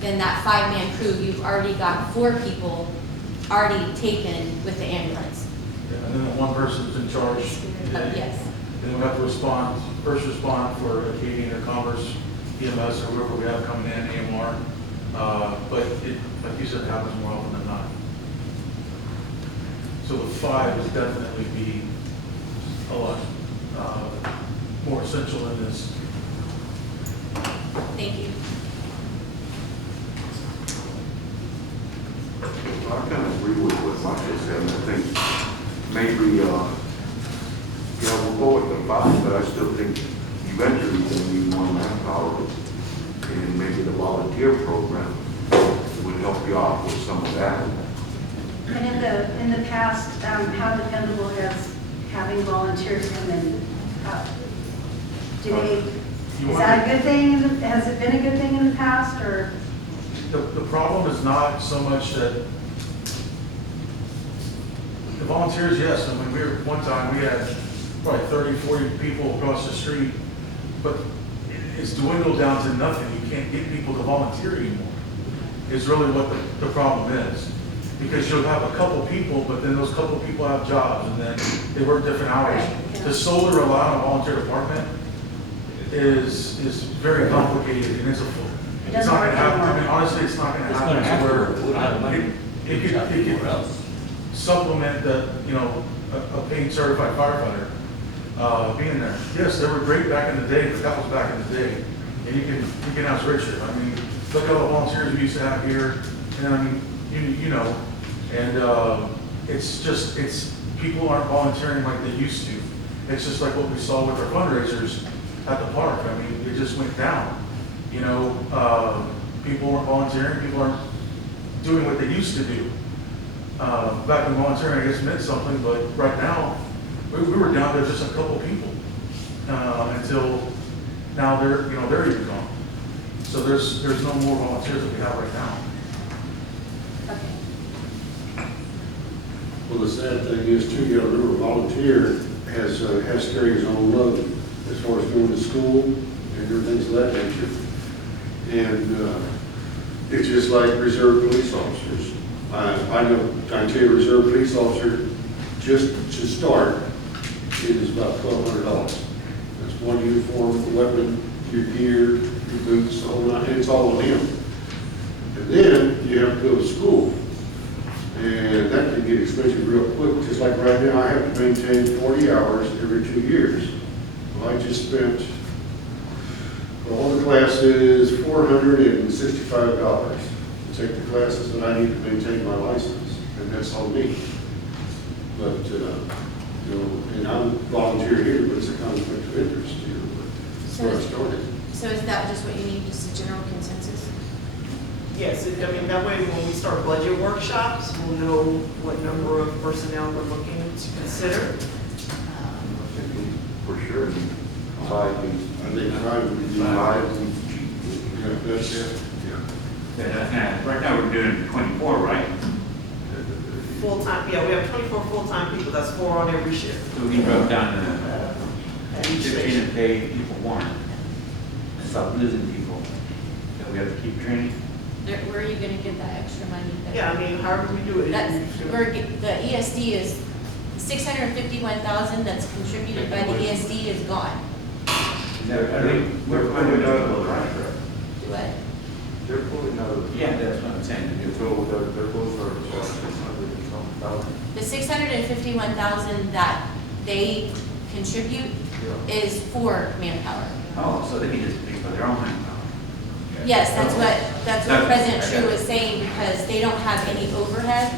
then that 5-man crew, you've already got 4 people already taken with the ambulance. Yeah, and then the one person's in charge. Yes. Then we have to first respond for Acadian or Commerce, EMS, or whoever we have coming in, AMR. But it, like you said, happens more often than not. So the 5 would definitely be a lot more essential in this. Thank you. I kind of agree with what Michael said. I think maybe, we'll go with the 5, but I still think eventually we need more manpower. And maybe the volunteer program would help you out with some of that. And in the past, how dependable has having volunteers come in? Is that a good thing? Has it been a good thing in the past, or? The problem is not so much that the volunteers, yes. I mean, one time we had probably 30, 40 people across the street, but it's dwindled down to nothing. You can't get people to volunteer anymore. Is really what the problem is. Because you'll have a couple people, but then those couple people have jobs and then they work different hours. Right, yeah. To solely rely on a volunteer department is very complicated and it's not going to happen. I mean, honestly, it's not going to happen to where We don't have money. it could supplement a paid certified firefighter being there. Yes, they were great back in the day, but that was back in the day. And you can ask Richard. I mean, look at all the volunteers we used to have here, and I mean, you know, and it's people aren't volunteering like they used to. It's just like what we saw with our fundraisers at the park. I mean, it just went down. You know, people weren't volunteering. People aren't doing what they used to do. Back when volunteering, I guess, meant something, but right now, we were down to just a couple people until now they're even gone. So there's no more volunteers that we have right now. Well, the sad thing is too, you know, a volunteer has to carry his own load as far as going to school and different things of that nature. And it's just like reserve police officers. I know, I can tell you, a reserve police officer, just to start, it is about $1,200. That's one uniform, the weapon, your gear, your boots, the whole nine, and it's all on him. And then you have to go to school. And that can get expensive real quick. Just like right now, I have to maintain 40 hours every 2 years. Well, I just spent, for all the classes, $465 to take the classes that I need to maintain my license. And that's on me. But, you know, and I'm volunteer here, but it's a conflict of interest here. That's where I started. So is that just what you need, just a general consensus? Yes, I mean, that way when we start budget workshops, we'll know what number of personnel we're looking to consider. For sure, 5 needs. I think 5 would be 5 needs cheap. Yeah, that's it. Yeah. Right now, we're doing 24, right? Full-time, yeah, we have 24 full-time people, that's 4 on every shift. So we can drop down to At each 15 station. and pay people more. And stop losing people that we have to keep training. Where are you going to get that extra money? Yeah, I mean, however we do it. That's, the ESD is $651,000 that's contributed by the ESD is gone. They're pulling out of the contract. Do what? They're pulling out of the. Yeah, that's what I'm saying. They're both for $600,000. The $651,000 that they contribute is for manpower. Oh, so they can just pay for their own manpower. Yes, that's what President Okay. True was saying, because they don't have any overhead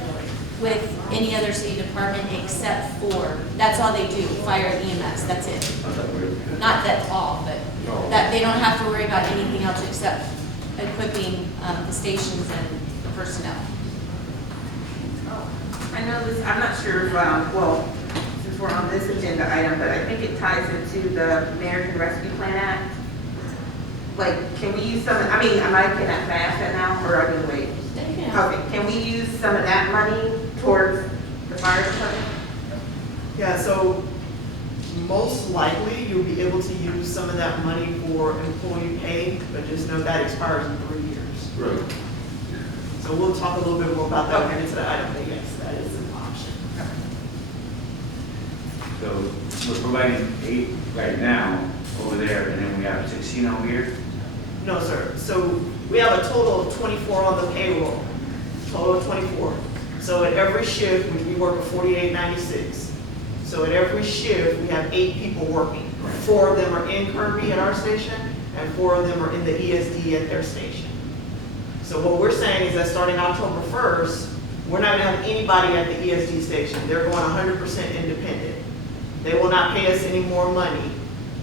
with any other city department except for, that's all they do, fire and EMS, that's it. Not that's all, but that they don't have to worry about anything else except equipping the stations and personnel. I know this, I'm not sure if, well, since we're on this agenda item, but I think it ties into the American Rescue Plan Act. Like, can we use some, I mean, am I looking at fast now, or are we wait? Okay, can we use some of that money towards the fire department? Yeah, so most likely you'll be able to use some of that money for employee pay, but just know that expires in 3 years. Right. So we'll talk a little bit more about that when we get into the item, but yes, that is an option. So we're providing 8 right now over there, and then we have 16 over here. No, sir. So we have a total of 24 on the payroll, total of 24. So at every shift, we work a 48.96. So at every shift, we have 8 people working. 4 of them are in Kirby at our station, and 4 of them are in the ESD at their station. So what we're saying is that starting October 1st, we're not gonna have anybody at the ESD station. They're going 100% independent. They will not pay us any more money.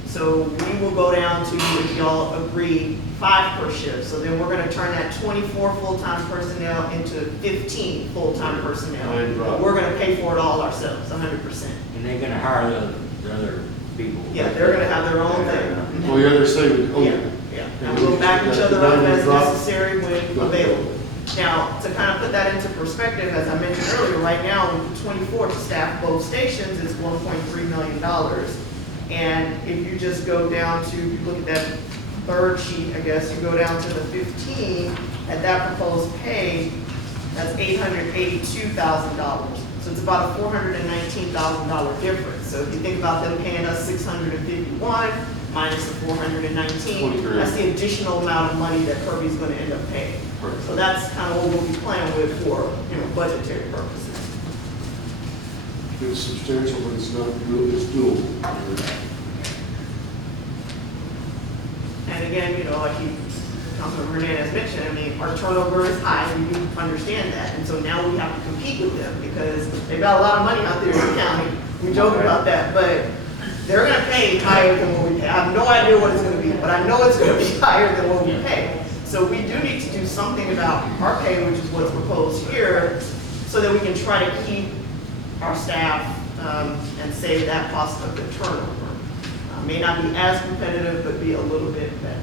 So we will go down to, if y'all agree, 5 per shift. So then we're gonna turn that 24 full-time personnel into 15 full-time personnel. But we're gonna pay for it all ourselves, 100%. And they're gonna hire the other people. Yeah, they're gonna have their own thing. Oh, yeah, they're saying, oh, Yeah, yeah. And we'll back each other up as necessary when available. Now, to kind of put that into perspective, as I mentioned earlier, right now, with 24 to staff both stations is $1.3 million. And if you just go down to, you look at that third sheet, I guess, you go down to the 15, at that proposed pay, that's $882,000. So it's about a $419,000 difference. So if you think about them paying us $651 minus the $419, that's the additional amount of money that Kirby's gonna end up paying. So that's kind of what we'll be playing with for, budgetary purposes. it's substantial, but it's not, it's doable. And again, like Councilman Hernandez mentioned, I mean, our turnover is high, we do understand that. And so now we have to compete with them because they've got a lot of money out there in the county. We joke about that, but they're gonna pay higher than what we pay. I have no idea what it's gonna be, but I know it's gonna be higher than what we pay. So we do need to do something about our pay, which is what's proposed here, so that we can try to keep our staff and save that cost of the turnover. May not be as competitive, but be a little bit better.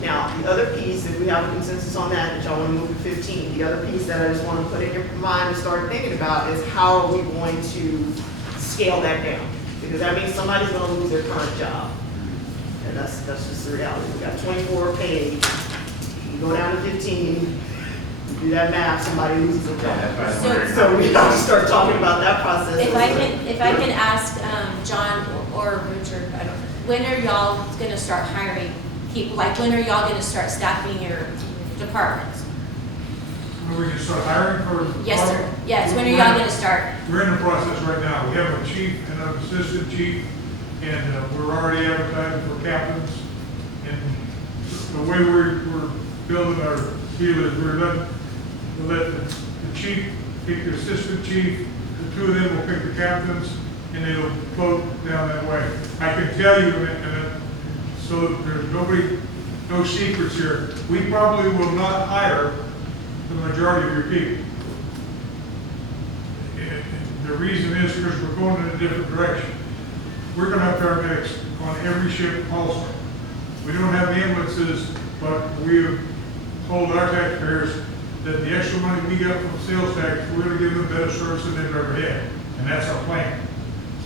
Now, the other piece, if we have a consensus on that y'all want to move to 15, the other piece that I just want to put in your mind and start thinking about is how are we going to scale that down? Because that means somebody's going to lose their current job. And that's just the reality. We got 24 paid, you go down to 15, you do that math, somebody loses a job. So we have to start talking about that process. If I can ask John or Richard, I don't know, when are y'all gonna start hiring people? Like, when are y'all gonna start staffing your departments? When we can start hiring for? Yes, sir. Yes, when are y'all gonna start? We're in the process right now. We have a chief and an assistant chief, and we're already advertising for captains. And the way we're building our deal is we'll let the chief pick the assistant chief, the 2 of them will pick the captains, and it'll float down that way. I can tell you, so there's no secrets here, we probably will not hire the majority of your people. And the reason is because we're going in a different direction. We're going to have paramedics on every ship also. We don't have the ambulances, but we have told our taxpayers that the extra money we got from sales tax, we're going to give them better service than they've ever had. And that's our plan.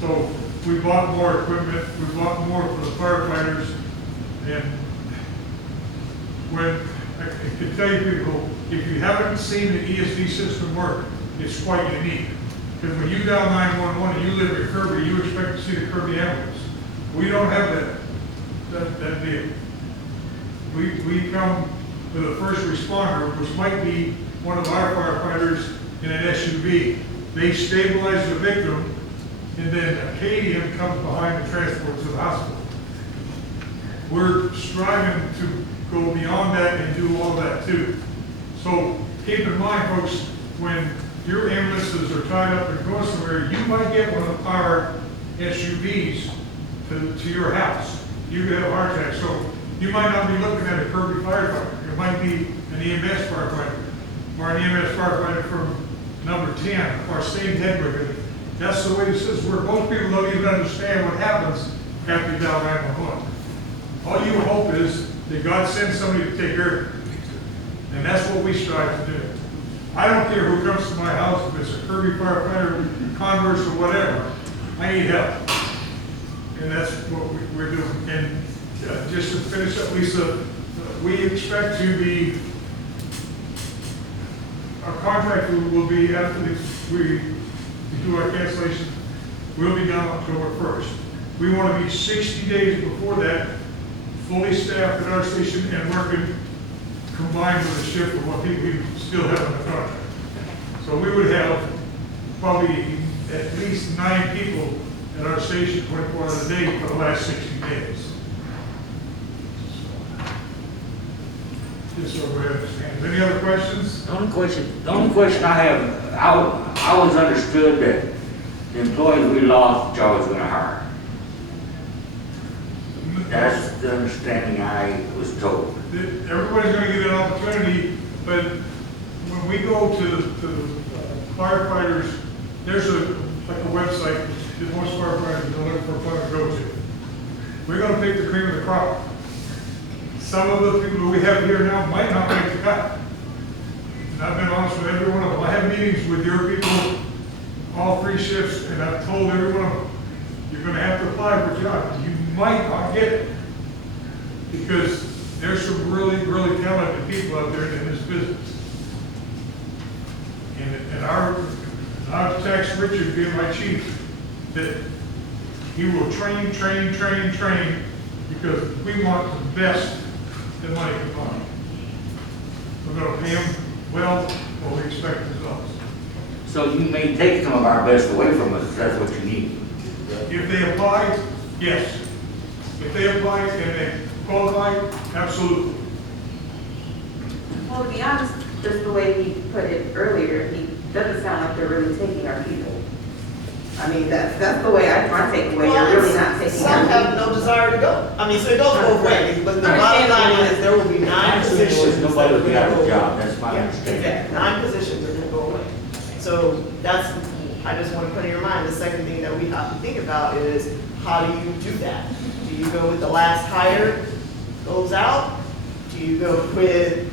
So we bought more equipment, we bought more for the firefighters, and when, I can tell you people, if you haven't seen the ESD system work, it's quite unique. Because when you dial 911 and you live in Kirby, you expect to see the Kirby ambulance. We don't have that deal. We come with a first responder, which might be one of our firefighters in an SUV. They stabilize the victim, and then a KDM comes behind the transport to the hospital. We're striving to go beyond that and do all that too. So keep in mind, folks, when your ambulances are tied up and going somewhere, you might get one of our SUVs to your house. You could have a heart attack. So you might not be looking at a Kirby firefighter. It might be an EMS firefighter or an EMS firefighter from number 10 or same head brigade. That's the way this is. Where most people don't even understand what happens after you dial 911. All you hope is that God sends somebody to take care of it. And that's what we strive to do. I don't care who comes to my house, if it's a Kirby firefighter, Converse, or whatever. I need help. And that's what we're doing. And just to finish up, Lisa, we expect to be, our contract will be after we do our cancellation, we'll be done October 1st. We want to be 60 days before that, fully staffed at our station and working combined with a shift of what people we still have in the contract. So we would have probably at least 9 people at our station 24 hours a day for the last 60 days. Just so we understand. Any other questions? The only question I have, I always understood that the employees we lost, y'all was gonna hire. That's the understanding I was told. Everybody's gonna get an opportunity, but when we go to firefighters, there's like a website that most firefighters are looking for a plan to go to. We're gonna pick the cream of the crop. Some of the people we have here now might not make the cut. And I've been honest with every one of them. I have meetings with your people, all 3 shifts, and I've told every one of them, you're gonna have to apply for a job. You might not get it. Because there's some really, really talented people out there in this business. And our tax Richard being my chief, that he will train, because we want the best that money can buy. We're gonna pay them well, what we expect results. So you may take some of our best away from us, if that's what you need. If they apply, yes. If they apply and they qualify, absolutely. Well, to be honest, just the way he put it earlier, he doesn't sound like they're really taking our people. I mean, that's the way my takeaway, you're really not taking Some our have people. no desire to go. I mean, so it goes both ways, but the bottom line is there will be 9 positions. that Nobody are will gonna get out of go a job, away. that's my Yeah, understanding. exactly. 9 positions are gonna go away. So that's, I just want to put in your mind, the second thing that we have to think about is, how do you do that? Do you go with the last hire goes out? Do you go with,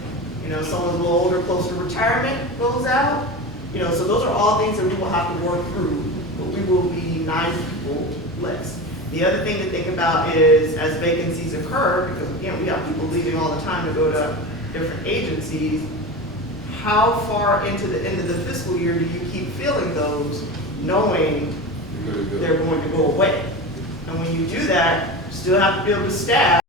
someone a little older, close to retirement goes out? So those are all things that we will have to work through, but we will be 9 people less. The other thing to think about is, as vacancies occur, because again, we have people leaving all the time to go to different agencies, how far into the end of the fiscal year do you keep filling those, knowing they're going to go away? And when you do that, you still have to be able to staff